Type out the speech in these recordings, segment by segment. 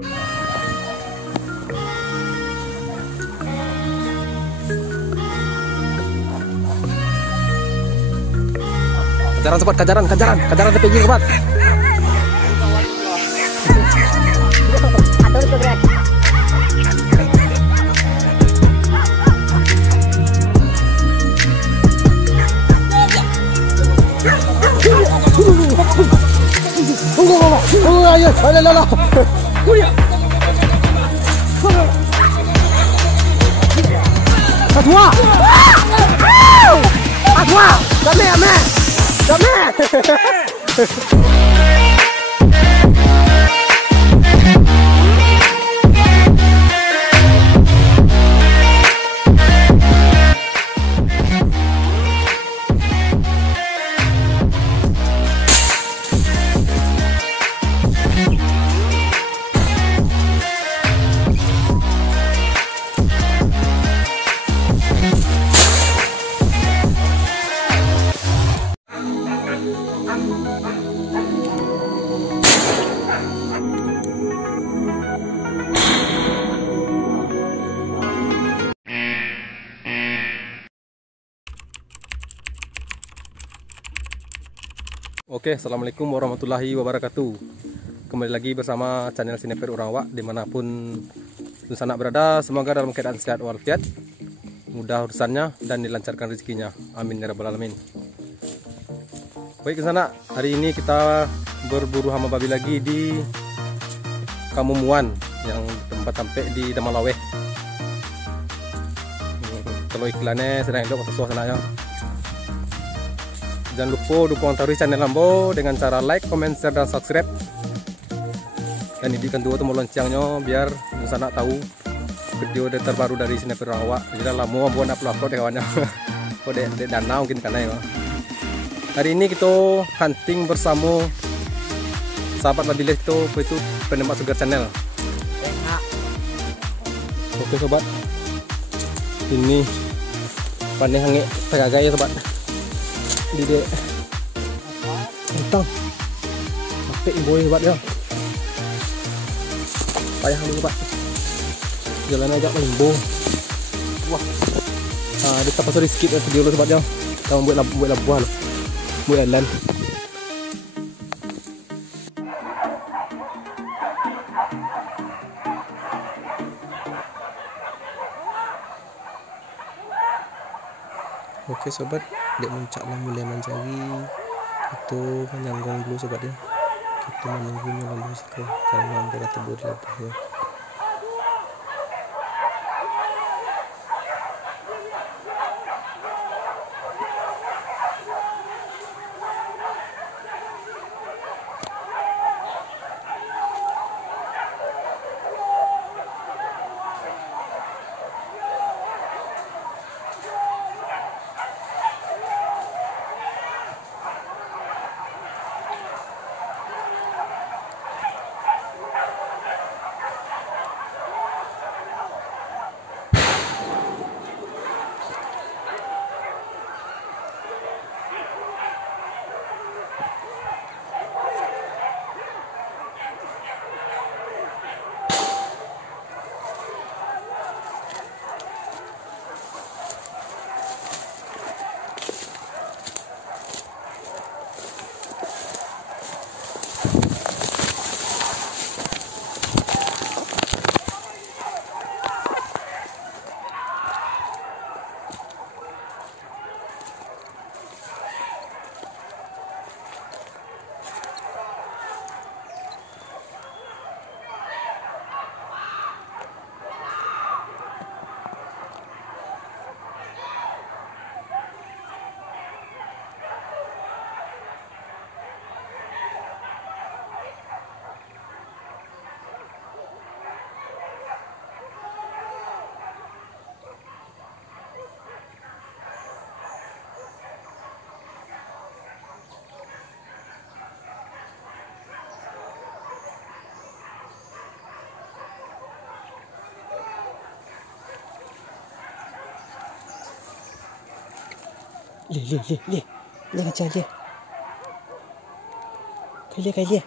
Kajaran sobat, kajaran TPG sobat. Atur gerak. Ayo, alah. Atwa! Atwa! Dame, ame! Dame! Oke, assalamualaikum warahmatullahi wabarakatuh. Kembali lagi bersama channel Sniper Orang Wak. Dimanapun sanak berada, semoga dalam keadaan sehat walafiat, mudah urusannya dan dilancarkan rezekinya. Amin ya rabbal alamin. Baik sanak, hari ini kita berburu hama babi lagi di Kamumuan yang tempat sampai di Damalaweh. Kalau iklannya sedang hidup sesuatu sananya. Jangan lupa dukung terus channel Lambo dengan cara like, comment, share, dan subscribe. Dan hidupkan dua tombol loncengnya biar sana tahu video terbaru dari Sniper Orang Wak. Jadi lama buat upload kawannya. Kok di danau mungkin karena ya. Hari ini kita hunting bersama sahabat babi itu penembak segar channel. Oke sobat, ini panen hangi tagagai ya sobat. Di dek entang pakai imboy sobat ya, payah nih sobat, jalan aja imbo. Wah, di tapah sorry skip video lo sobat ya, kita buat labuan lo, buat jalan. Oke sobat, dek muncak lah mulai mencari itu menyanggong dulu sobat ya. Kita menunggunya lalu sekarang karena hampir tebur di labuh ya. Lihat aja lihat. Lihat.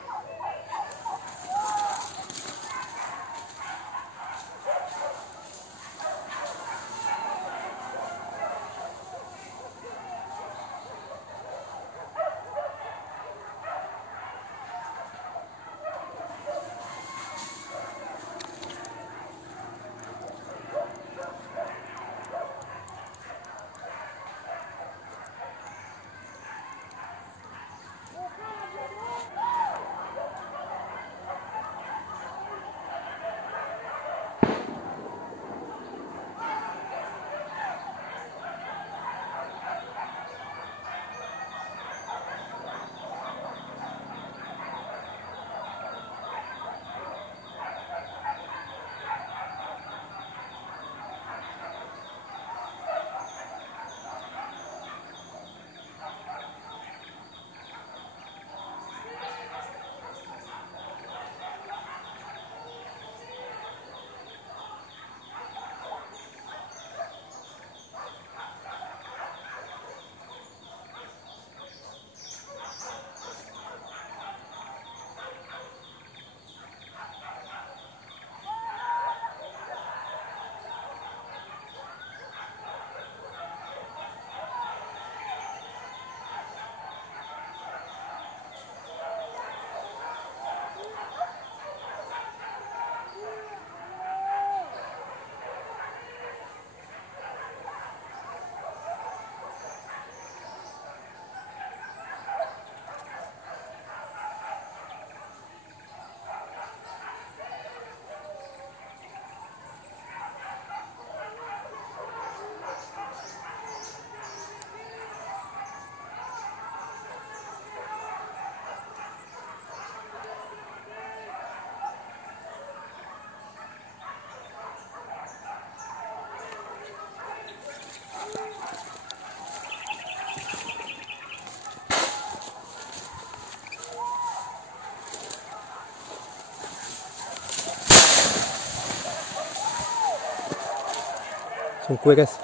Sungkui guys.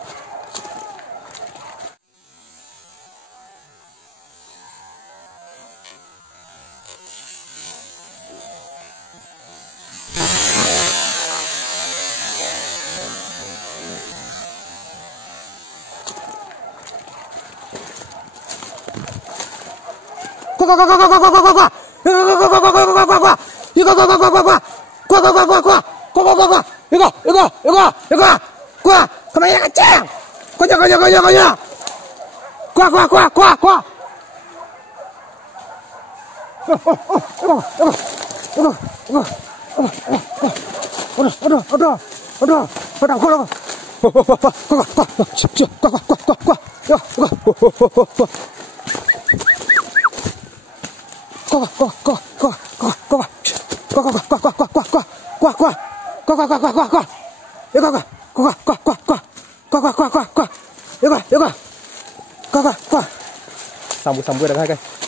Kemana kecil? Konya. Kuah. Sambut dah guys.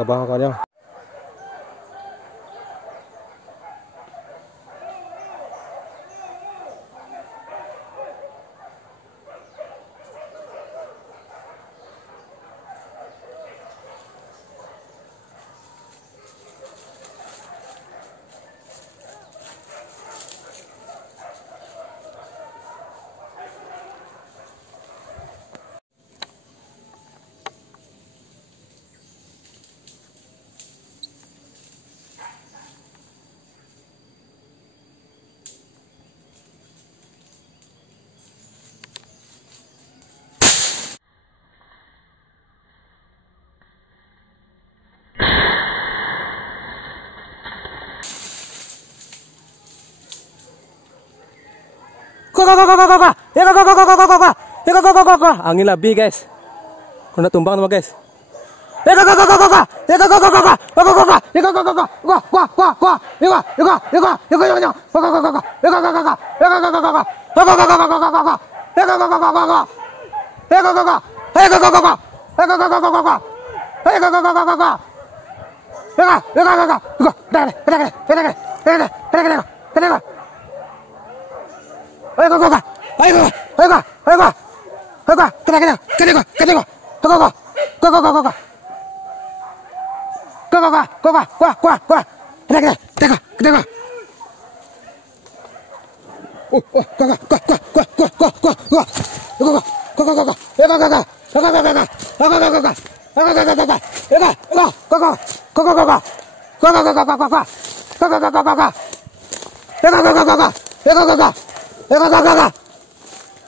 Ngabang kalian. Angin lebih guys. Kena tumbang tuh guys.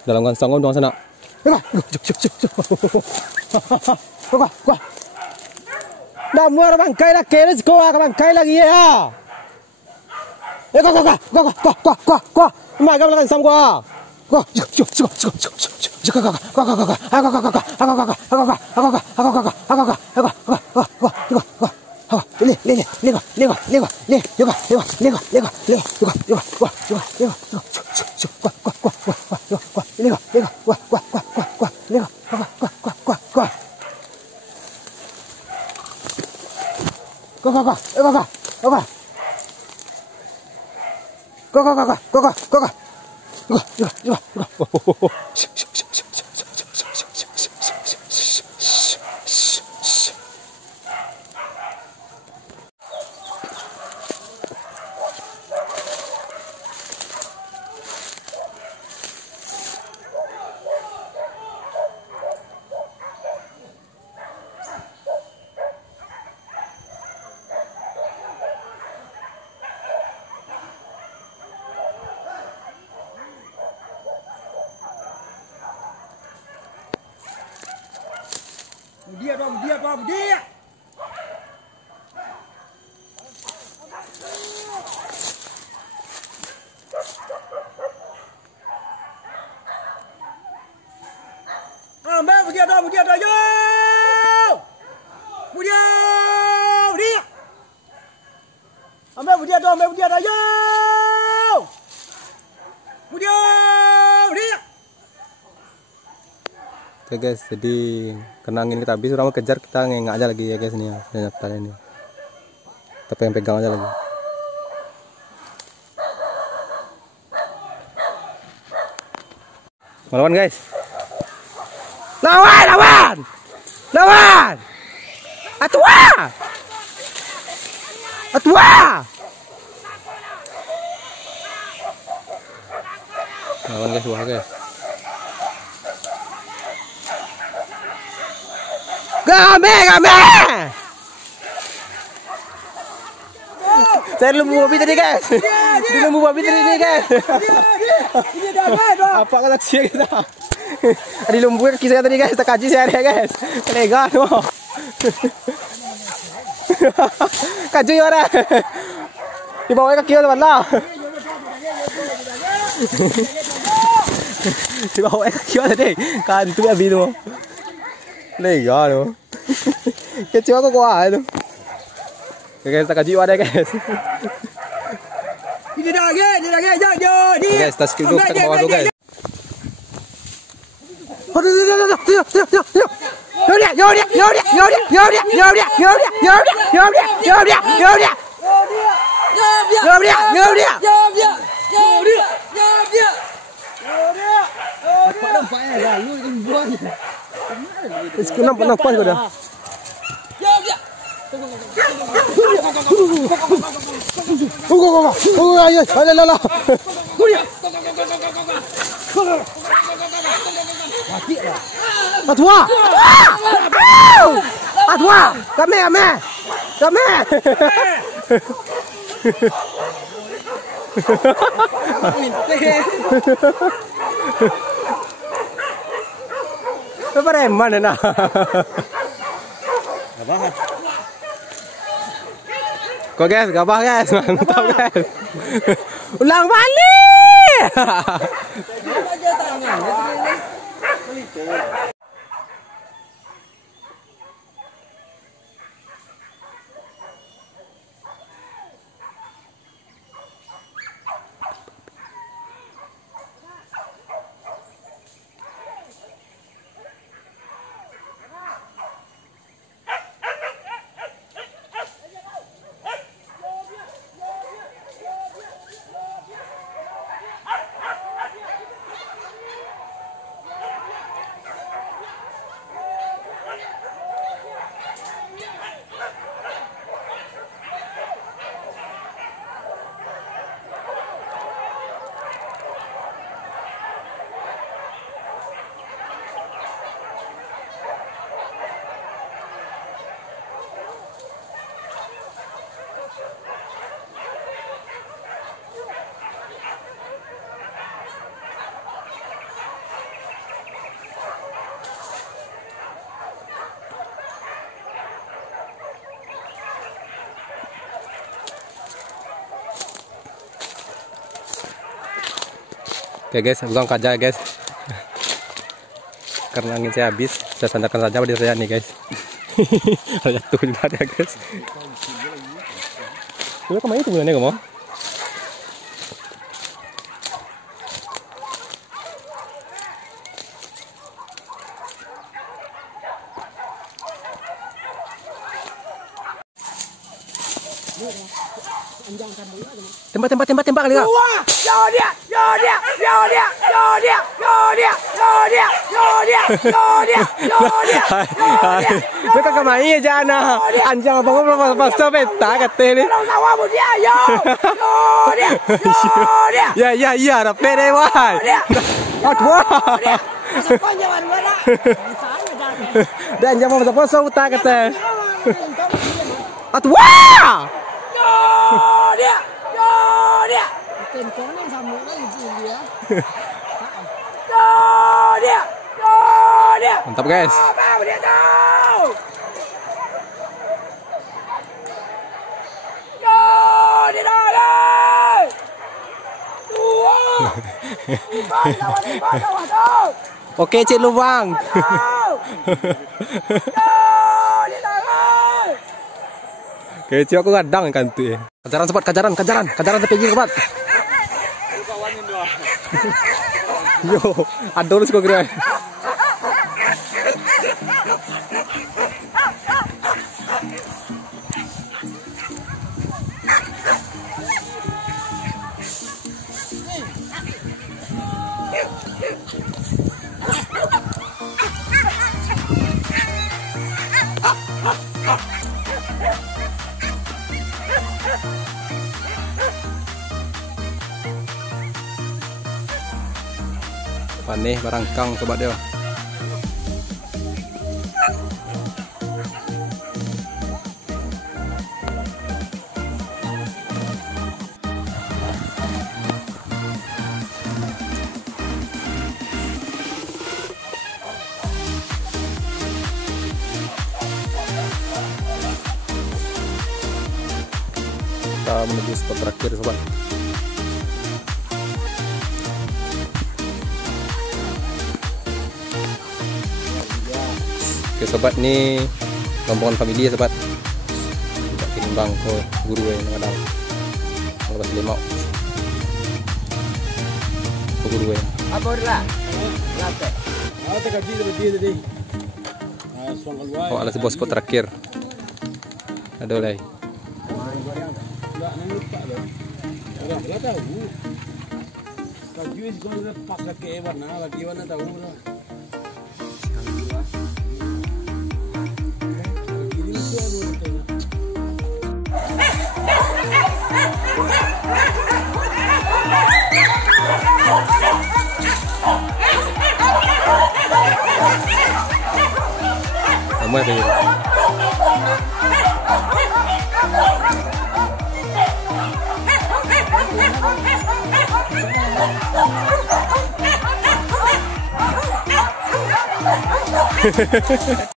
Dalam kan sanggup dong sana. Dah muar bangkai lah, kira sekolah bangkai lagi ya. Kau. Mak kau belakang sam kau. Kau, Dia. Ambil dia yo. Dia. Ambil dia yo. Dia. Oke guys, jadi kenangin kita habis, orang mau kejar, kita ngengak aja lagi ya guys nih ya, nyata ini. Kita pegang aja lagi. Melawan guys. Lawan. Atua. Melawan guys, wah guys. Game. Saya lembu babi tadi guys. Di lembu babi tadi nih guys. Apa kata cia kita? Di lembu kaki saya tadi guys. Tak kaji saya ada guys. Lega no. Kaji orang. Di bawah kaki teman lah. Di bawah kaki tadi. Kan itu babi tu. Lega no. Kecil aku kuat itu. Oke guys, kita kaji ada guys. Ini dah yo. Guys, kita skip dulu, kita ke bawah dulu guys. Nampak kau dah. Atua, kami. Preman na. Kok guys, gabah guys, mantap guys. Ulang balik. Oke guys, buang kaca guys. Karena angin saya habis, saya sandarkan saja pada saya nih guys. Jatuh juga dia guys. Coba kemana itu bulannya kamu? Tembak kali kak. Mereka kemana aja anak anjang abang belum pasal peta kata ni. Ya, rapi deh wah. Aduh. Dan jangan mau pasal peta kata. Aduh. Mantap guys. Oke, Cik Lubang. Oke, Cik aku kadang kan tuh. Kajaran sobat, kajaran TPG sobat. Yo, ada lu kok kira. Panih barangkang sobat dia. Kita menuju spot terakhir sobat. Oke sobat, ini rombongan family ya sobat. Kita timbang ke guru yang ada. Lepas limau. Ke guru ya. Apa lah? Latte. Oh, ada sebuah spot terakhir. Ada oleh. Kamu ada ya?